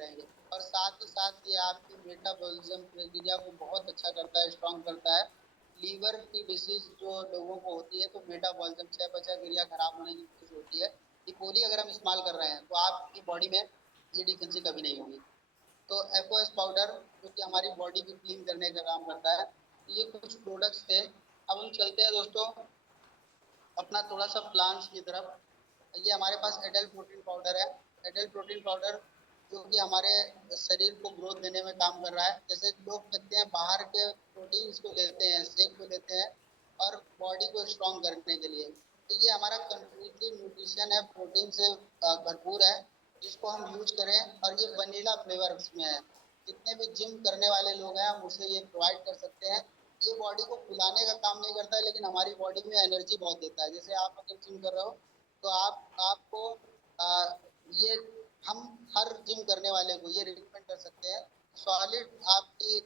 रहेंगे। और साथ ही साथ ये आपकी मेटाबॉलिज्म प्रक्रिया को बहुत अच्छा करता है, स्ट्रॉन्ग करता है। लीवर की डिसीज जो लोगों को होती है तो मेटाबॉलिज्म चयापचय क्रिया खराब होने की कोशिश होती है। ये गोली अगर हम इस्तेमाल कर रहे हैं तो आपकी बॉडी में ये डिफिशिएंसी कभी नहीं होगी। तो एफओएस पाउडर जो कि हमारी बॉडी को क्लीन करने का काम करता है। ये कुछ प्रोडक्ट्स थे। अब हम चलते हैं दोस्तों अपना थोड़ा सा प्लांट्स की तरफ। ये हमारे पास एडल प्रोटीन पाउडर है। एडल प्रोटीन पाउडर जो कि हमारे शरीर को ग्रोथ देने में काम कर रहा है। जैसे लोग कहते हैं बाहर के प्रोटीन्स को लेते हैं, शेक को लेते हैं और बॉडी को स्ट्रॉन्ग करने के लिए, तो ये हमारा कंप्लीटली न्यूट्रिशन है, प्रोटीन से भरपूर है, जिसको हम यूज करें। और ये वनीला फ्लेवर इसमें है। जितने भी जिम करने वाले लोग हैं हम उसे ये प्रोवाइड कर सकते हैं। ये बॉडी को फुलाने का काम नहीं करता है, लेकिन हमारी बॉडी में एनर्जी बहुत देता है। जैसे आप अगर जिम कर रहे हो तो आपको ये हम हर जिम करने वाले को ये रिकमेंड कर सकते हैं। सॉलिड आपकी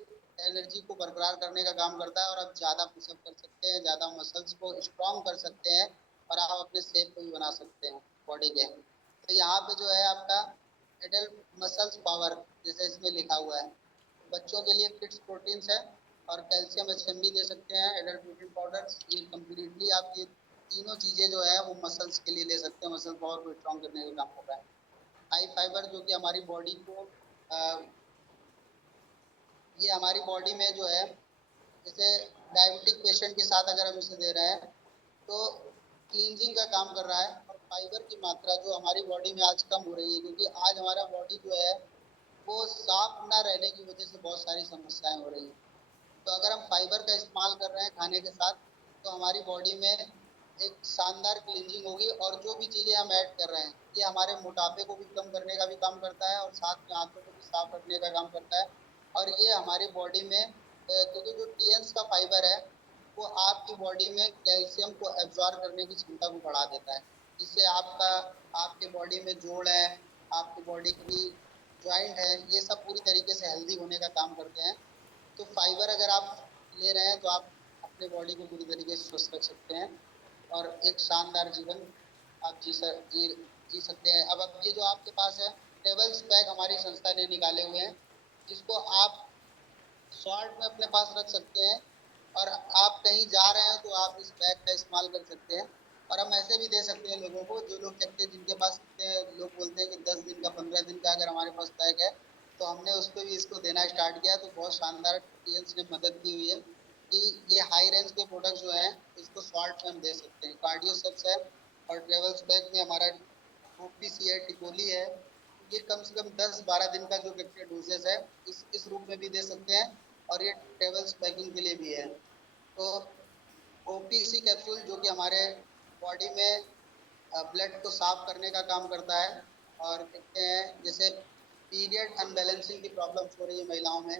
एनर्जी को बरकरार करने का काम करता है और आप ज़्यादा पुशअप कर सकते हैं, ज़्यादा मसल्स को स्ट्रॉन्ग कर सकते हैं और आप अपने शेप को भी बना सकते हैं बॉडी के। तो यहाँ पे जो है आपका एडल्ट मसल्स पावर जैसे इसमें लिखा हुआ है। बच्चों के लिए किड्स प्रोटीन्स है और कैल्शियम एचएमबी दे सकते हैं। एडल्ट प्रोटीन पाउडर ये कम्प्लीटली आप ये तीनों चीज़ें जो है वो मसल्स के लिए ले सकते हैं, मसल पावर को स्ट्रॉन्ग करने का काम कर रहा है। हाई फाइबर जो कि हमारी बॉडी को ये हमारी बॉडी में जो है जैसे डायबिटिक पेशेंट के साथ अगर हम इसे दे रहे हैं तो क्लींजिंग का काम कर रहा है। और फाइबर की मात्रा जो हमारी बॉडी में आज कम हो रही है, क्योंकि आज हमारा बॉडी जो है वो साफ ना रहने की वजह से बहुत सारी समस्याएं हो रही हैं। तो अगर हम फाइबर का इस्तेमाल कर रहे हैं खाने के साथ तो हमारी बॉडी में एक शानदार क्लींजिंग होगी। और जो भी चीज़ें हम ऐड कर रहे हैं ये हमारे मोटापे को भी कम करने का भी काम करता है और साथ में आंतों को भी साफ रखने का काम करता है। और ये हमारी बॉडी में क्योंकि जो टीएनस का फाइबर है वो आपकी बॉडी में कैल्शियम को एब्जॉर्ब करने की क्षमता को बढ़ा देता है, जिससे आपके बॉडी में जोड़ है, आपकी बॉडी की जॉइंट है, ये सब पूरी तरीके से हेल्दी होने का काम करते हैं। तो फाइबर अगर आप ले रहे हैं तो आप अपने बॉडी को पूरी तरीके से स्वस्थ रख सकते हैं और एक शानदार जीवन आप जी सकते हैं। अब ये जो आपके पास है टेबल्स बैग हमारी संस्था ने निकाले हुए हैं, जिसको आप शॉर्ट में अपने पास रख सकते हैं और आप कहीं जा रहे हैं तो आप इस बैग का इस्तेमाल कर सकते हैं। और हम ऐसे भी दे सकते हैं लोगों को, जो लोग कहते हैं जिनके पास लोग बोलते हैं कि 10 दिन का 15 दिन का अगर हमारे पास बैग है तो हमने उस पर भी इसको देना स्टार्ट किया। तो बहुत शानदार टीएल्स ने मदद की हुई है कि ये हाई रेंज के प्रोडक्ट जो हैं इसको शॉर्ट में हम दे सकते हैं। कार्डियो सब्स है और ट्रेवल्स बैग में हमारा ओपीसी है, टिकोली है। ये कम से कम 10-12 दिन का जो डोजेस है इस रूप में भी दे सकते हैं और ये ट्रेवल्स पैकिंग के लिए भी है। तो ओपीसी कैप्सूल जो कि हमारे बॉडी में ब्लड को साफ करने का काम करता है। और कहते हैं जैसे पीरियड अनबैलेंसिंग की प्रॉब्लम्स हो रही है महिलाओं में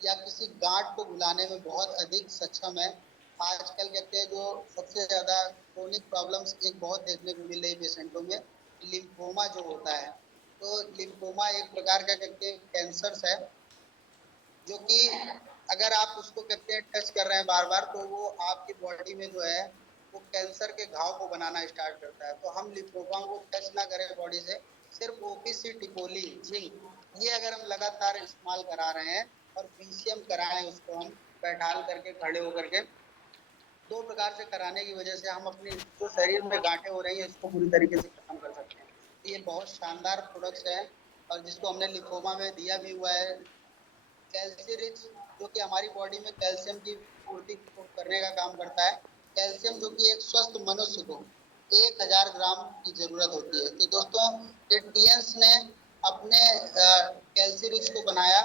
या किसी गांठ को बुलाने में बहुत अधिक सक्षम है। आजकल कहते हैं जो सबसे ज़्यादा क्रोनिक प्रॉब्लम्स एक बहुत देखने को मिल रही पेशेंटों में लिम्फोमा जो होता है। तो लिम्फोमा एक प्रकार का कहते हैं कैंसर्स है, जो कि अगर आप उसको कहते हैं टच कर रहे हैं बार बार तो वो आपकी बॉडी में जो है वो कैंसर के घाव को बनाना स्टार्ट करता है। तो हम लिम्फोमा को टच ना करें बॉडी से, सिर्फ ओपीसी, टिकोली, जिंक ये अगर हम लगातार इस्तेमाल करा रहे हैं और पीसीएम कराएं उसको हम बैठाल करके खड़े होकर के, दो प्रकार से कराने की वजह से हम अपनी जो शरीर में गांठें हो रही है इसको पूरी तरीके से खत्म कर सकते हैं। ये बहुत शानदार प्रोडक्ट्स है और जिसको हमने लिम्फोमा में दिया भी हुआ है। कैल्सी रिच जो कि हमारी बॉडी में कैल्शियम की पूर्ति करने का काम करता है। कैल्शियम जो कि एक स्वस्थ मनुष्य को 1000 ग्राम की जरूरत होती है। तो दोस्तों ये टीएंस ने अपने कैल्सी रिच को बनाया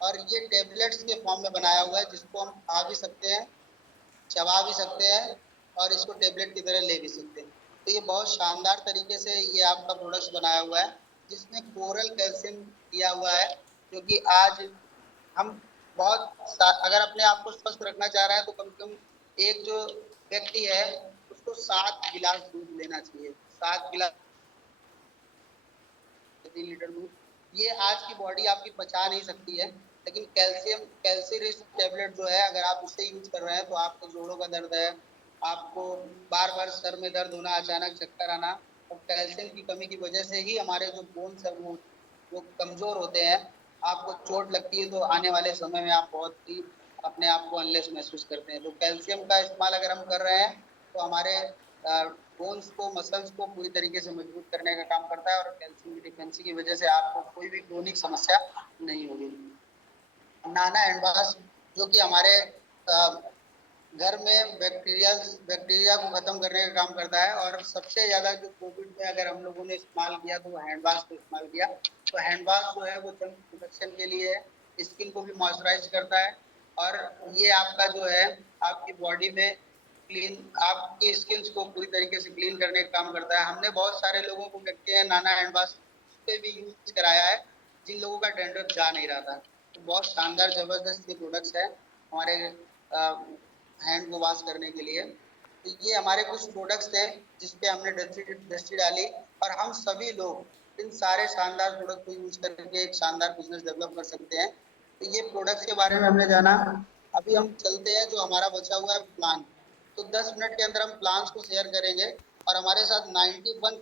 और ये टेबलेट्स के फॉर्म में बनाया हुआ है, जिसको हम खा भी सकते हैं, चबा भी सकते हैं और इसको टेबलेट की तरह ले भी सकते हैं। तो ये बहुत शानदार तरीके से ये आपका प्रोडक्ट्स बनाया हुआ है, जिसमें कोरल कैल्शियम दिया हुआ है, क्योंकि आज हम अगर अपने आप को स्वस्थ रखना चाह रहे हैं तो कम से कम एक जो व्यक्ति है उसको 7 गिलास दूध लेना चाहिए। 7 गिलास 3 लीटर दूध, ये आज की बॉडी आपकी पचा नहीं सकती है। लेकिन कैल्शियम रिच टेबलेट जो है अगर आप उससे यूज कर रहे हैं तो आपको जोड़ों का दर्द है, आपको बार बार सर में दर्द होना, अचानक चक्कर आना और कैल्शियम की कमी की वजह से ही हमारे जो बोन्स है वो जो कमजोर होते हैं, आपको चोट लगती है तो आने वाले समय में आप बहुत ही अपने आप को अनलेस महसूस करते हैं। तो कैल्शियम का इस्तेमाल अगर हम कर रहे हैं तो हमारे बोन्स को, मसल्स को पूरी तरीके से मजबूत करने का काम करता है और कैल्शियम की डिफिशियंसी की वजह से आपको कोई भी क्रोनिक समस्या नहीं होगी। नाना हैंड वॉश जो कि हमारे घर में बैक्टीरिया को खत्म करने का काम करता है और सबसे ज्यादा जो कोविड में अगर हम लोगों ने इस्तेमाल किया तो हैंड वॉश को इस्तेमाल किया। तो हैंड वॉश जो है वो जंग प्रोटेक्शन के लिए स्किन को भी मॉइस्चराइज करता है और ये आपका जो है आपकी बॉडी में क्लीन, आपकी स्किन को पूरी तरीके से क्लीन करने का काम करता है। हमने बहुत सारे लोगों को देखते हैं नाना हैंड वॉश पे भी यूज कराया है जिन लोगों का डैंड्रफ जा नहीं रहा था। तो बहुत शानदार जबरदस्त ये प्रोडक्ट्स है हमारे हैंड को वॉश करने के लिए। तो ये हमारे कुछ प्रोडक्ट्स थे जिसपे हमने दृष्टि डाली और हम सभी लोग इन सारे शानदार प्रोडक्ट को यूज करके एक शानदार बिजनेस डेवलप कर सकते हैं। तो ये प्रोडक्ट्स के बारे में हमने जाना। अभी हम चलते हैं जो हमारा बचा हुआ है प्लान। तो 10 मिनट के अंदर हम प्लान्स को शेयर करेंगे और हमारे साथ 91